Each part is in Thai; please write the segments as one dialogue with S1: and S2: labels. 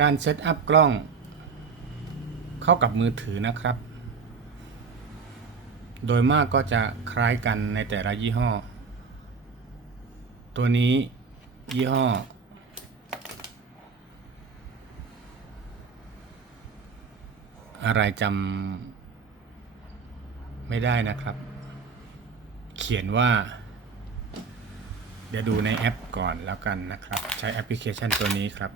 S1: การเซตอัพกล้อง เข้ากับมือถือนะครับ โดยมากก็จะคล้ายกันในแต่ละยี่ห้อ ตัวนี้ยี่ห้อ อะไรจำไม่ได้นะครับ เขียนว่า เดี๋ยวดูในแอปก่อนแล้วกันนะครับ ใช้แอปพลิเคชันตัวนี้ครับ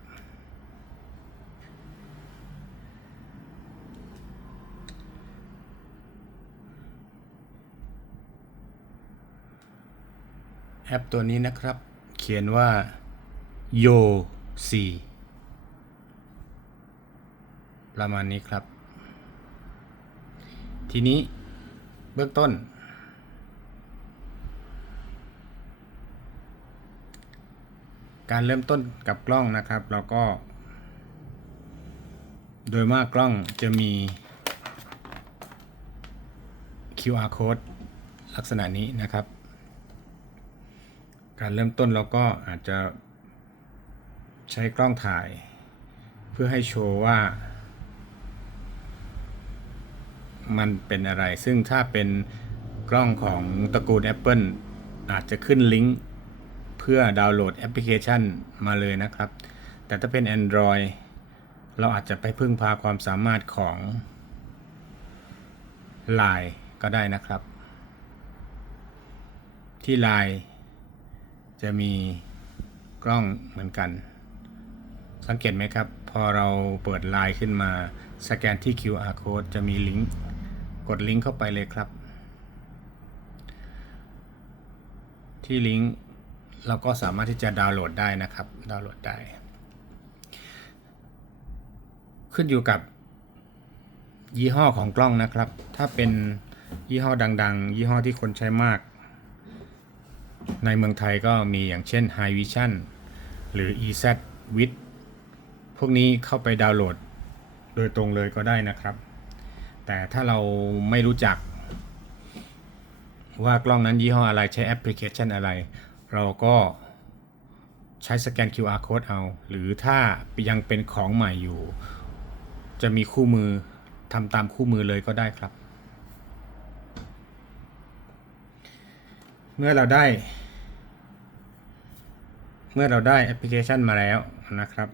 S1: แอปตัวนี้นะครับ เขียนว่า Yo 4ประมาณนี้ครับ ทีนี้เบื้องต้น การเริ่มต้นกับกล้องนะครับ เราก็ โดยมากกล้องจะมี QR code ลักษณะนี้นะครับ การเริ่มต้นเราก็อาจจะใช้กล้องถ่าย เพื่อให้โชว์ว่า มันเป็นอะไร ซึ่งถ้าเป็นกล้องของตระกูล Apple อาจจะขึ้นลิงก์เพื่อดาวน์โหลดแอปพลิเคชันมาเลยนะครับ แต่ถ้าเป็น Android เราอาจจะไปพึ่งพาความสามารถของ Line ก็ได้นะครับ ที่ Line จะมีกล้องเหมือนกัน สังเกตไหมครับ พอเราเปิดไลน์ขึ้นมาสแกนที่ QR code จะมีลิงก์กดลิงก์เข้าไปเลยครับ ที่ลิงก์เราก็สามารถที่จะดาวน์โหลดได้นะครับ ดาวน์โหลดได้ ขึ้นอยู่กับยี่ห้อของกล้องนะครับ ถ้าเป็นยี่ห้อดัง ๆ ยี่ห้อที่คนใช้มาก ในเมืองไทยก็มีอย่างเช่น High Vision หรือ EZ w i t พวกนี้เข้าไปดาวน์โหลดโดยตรงเลยก็ได้นะครับ แต่ถ้าเราไม่รู้จัก ว่ากล้องนั้นยี่ห้ออะไรใช้แอปพลิเคชันอะไร เราก็ใช้สแกน QR code เอา หรือถ้ายังเป็นของใหม่อยู่ จะมีคู่มือทำตามคู่มือเลยก็ได้ครับ เมื่อเราได้ เมื่อเราได้แอปพลิเคชันมาแล้วนะครับ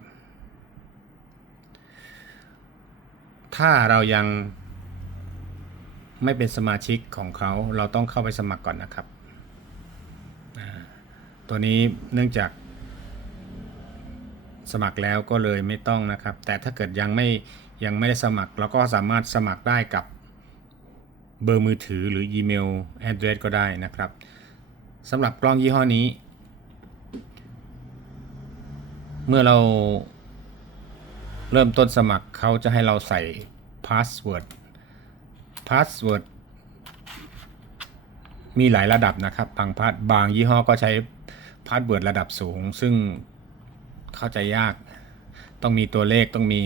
S1: ถ้าเรายังไม่เป็นสมาชิกของเขาเราต้องเข้าไปสมัครก่อนนะครับ ตัวนี้เนื่องจากสมัครแล้วก็เลยไม่ต้องนะครับ แต่ถ้าเกิดยังไม่ยังไม่ได้สมัครเราก็สามารถสมัครได้กับเบอร์มือถือหรืออีเมล address ก็ได้นะครับ สำหรับกล้องยี่ห้อนี้ เมื่อเราเริ่มต้นสมัครเขาจะให้เราใส่พาสเวิร์ดพาสเวิร์ดมีหลายระดับนะครับบางพาสบางยี่ห้อก็ใช้พาสเวิร์ดระดับสูง ซึ่งเข้าใจยาก ต้องมีตัวเลขต้องมี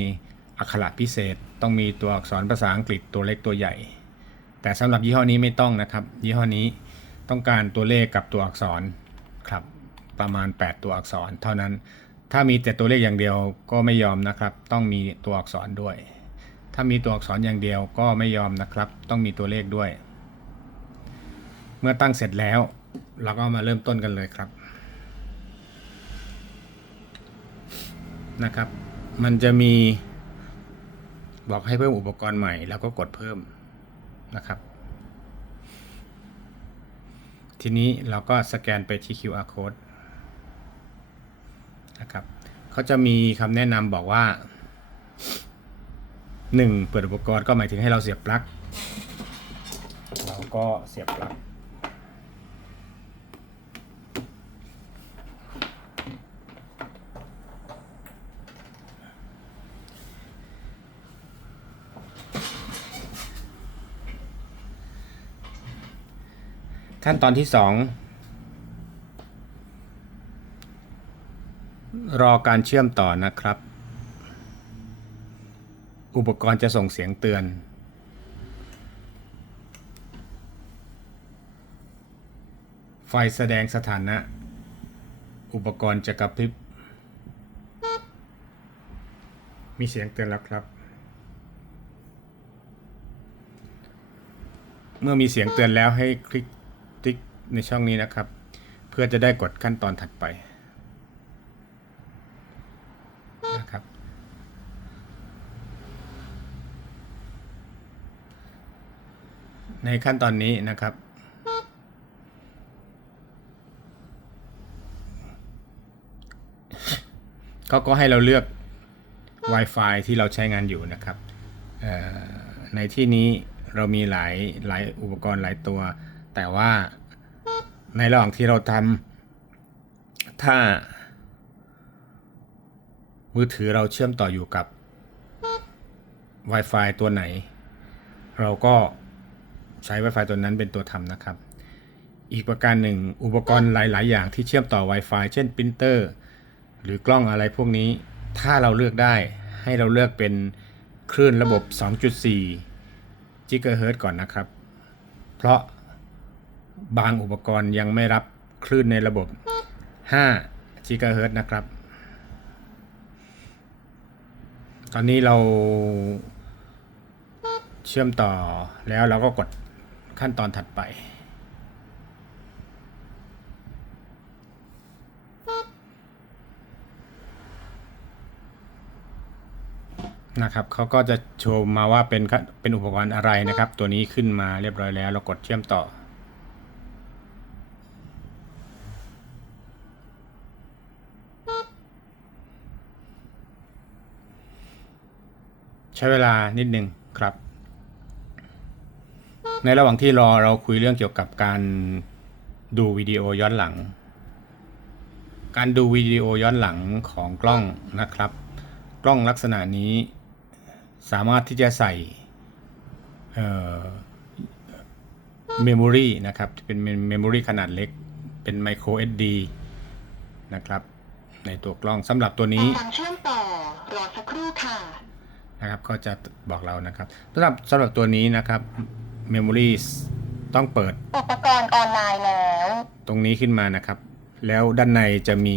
S1: อักขระพิเศษ ต้องมีตัวอักษรภาษาอังกฤษตัวเล็กตัวใหญ่ แต่สำหรับยี่ห้อนี้ไม่ต้องนะครับ ยี่ห้อนี้ ต้องการตัวเลขกับตัวอักษรครับประมาณ 8 ตัวอักษร เท่านั้น ถ้ามีแต่ตัวเลขอย่างเดียวก็ไม่ยอมนะครับ ต้องมีตัวอักษรด้วย ถ้ามีตัวอักษรอย่างเดียวก็ไม่ยอมนะครับ ต้องมีตัวเลขด้วย เมื่อตั้งเสร็จแล้ว เราก็มาเริ่มต้นกันเลยครับนะครับ มันจะมีบอกให้เพิ่มอุปกรณ์ใหม่แล้วก็กดเพิ่มนะครับ ทีนี้เราก็สแกนไปที่ QR code นะครับเขาจะมีคำแนะนำบอกว่า 1. เปิดอุปกรณ์ก็หมายถึงให้เราเสียบปลั๊กเราก็เสียบปลั๊ก ขั้นตอนที่ 2 รอการเชื่อมต่อนะครับ อุปกรณ์จะส่งเสียงเตือน ไฟแสดงสถานะ อุปกรณ์จะกระพริบ มีเสียงเตือนแล้วครับ เมื่อมีเสียงเตือนแล้วให้คลิกติ๊ก ในช่องนี้นะครับ เพื่อจะได้กดขั้นตอนถัดไปนะครับในขั้นตอนนี้นะครับ ก็ก็ให้เราเลือก Wi-Fi ที่เราใช้งานอยู่นะครับ ในที่นี้เรามีหลายหลายอุปกรณ์หลายตัว แต่ว่า ในระหว่างที่เราทำถ้า มือถือเราเชื่อมต่ออยู่กับ Wi-Fi ตัวไหน เราก็ใช้ Wi-Fi ตัวนั้นเป็นตัวทำนะครับ อีกประการหนึ่ง อุปกรณ์หลาย ๆ อย่างที่เชื่อมต่อ Wi-Fi เช่นปรินเตอร์ หรือกล้องอะไรพวกนี้ ถ้าเราเลือกได้ให้เราเลือกเป็นคลื่นระบบ 2.4กิกะเฮิรตซ์ก่อนนะครับ เพราะ บางอุปกรณ์ยังไม่รับคลื่นในระบบ5กิกะเฮิรตซ์นะครับ ตอนนี้เราเชื่อมต่อแล้วเราก็กดขั้นตอนถัดไป นะครับเขาก็จะโชว์มาว่าเป็นขั้นเป็นอุปกรณ์อะไรนะครับ ตัวนี้ขึ้นมาเรียบร้อยแล้ว เรากดเชื่อมต่อ ใช้เวลานิดนึงครับ ในระหว่างที่รอเราคุยเรื่องเกี่ยวกับการดูวิดีโอย้อนหลัง การดูวิดีโอย้อนหลังของกล้องนะครับ กล้องลักษณะนี้สามารถที่จะใส่เมมโมรีนะครับเป็นเมมโมรีขนาดเล็ก เป็น micro SD นะครับ ในตัวกล้องสำหรับตัวนี้
S2: การเชื่อมต่อรอสักครู่ค่ะ
S1: นะครับก็จะบอกเรานะครับสำหรับสำหรับตัวนี้นะครับ Memory ต้องเปิด
S2: อุปกรณ์ออนไลน์แล้ว
S1: ตรงนี้ขึ้นมานะครับ แล้วด้านในจะมี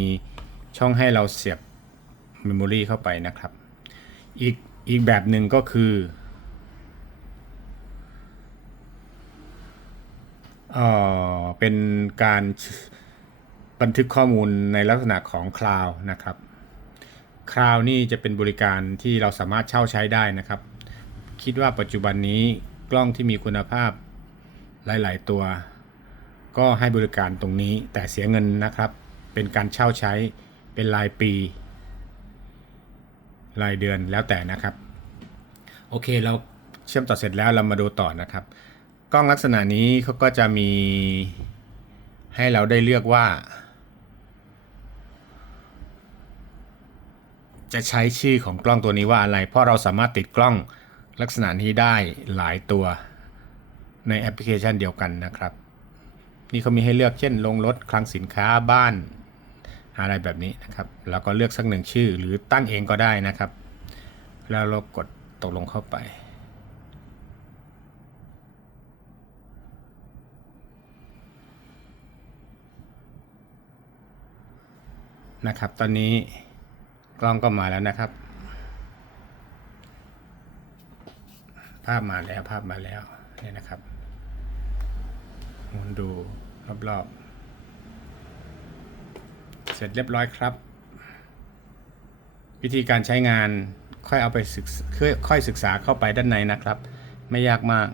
S1: ช่องให้เราเสียบ Memory เข้าไปนะครับ อีกอีกแบบหนึ่งก็คือเอ่อเป็นการบันทึกข้อมูลในลักษณะของคลาวนะครับ คราวนี่จะเป็นบริการที่เราสามารถเช่าใช้ได้นะครับ คิดว่าปัจจุบันนี้กล้องที่มีคุณภาพหลาย ๆ ตัว ก็ให้บริการตรงนี้แต่เสียเงินนะครับ เป็นการเช่าใช้เป็นรายปี รายเดือนแล้วแต่นะครับ โอเคเราเชื่อมต่อเสร็จแล้วเรามาดูต่อนะครับ กล้องลักษณะนี้เขาก็จะมีให้เราได้เลือกว่า จะใช้ชื่อของกล้องตัวนี้ว่าอะไร เพราะเราสามารถติดกล้องลักษณะนี้ได้หลายตัวในแอปพลิเคชันเดียวกันนะครับ นี่เขามีให้เลือกเช่น ลงรถคลังสินค้าบ้านอะไรแบบนี้นะครับแล้วก็เลือกสักหนึ่งชื่อหรือตั้งเองก็ได้นะครับ แล้วเรากดตกลงเข้าไป นะครับ ตอนนี้ กล้องก็มาแล้วนะครับ ภาพมาแล้วภาพมาแล้วเนี่ยนะครับหมุนดูรอบๆ เสร็จเรียบร้อยครับ วิธีการใช้งานค่อยเอาไปศึกค่อยศึกษาเข้าไปด้านในนะครับ ไม่ยากมาก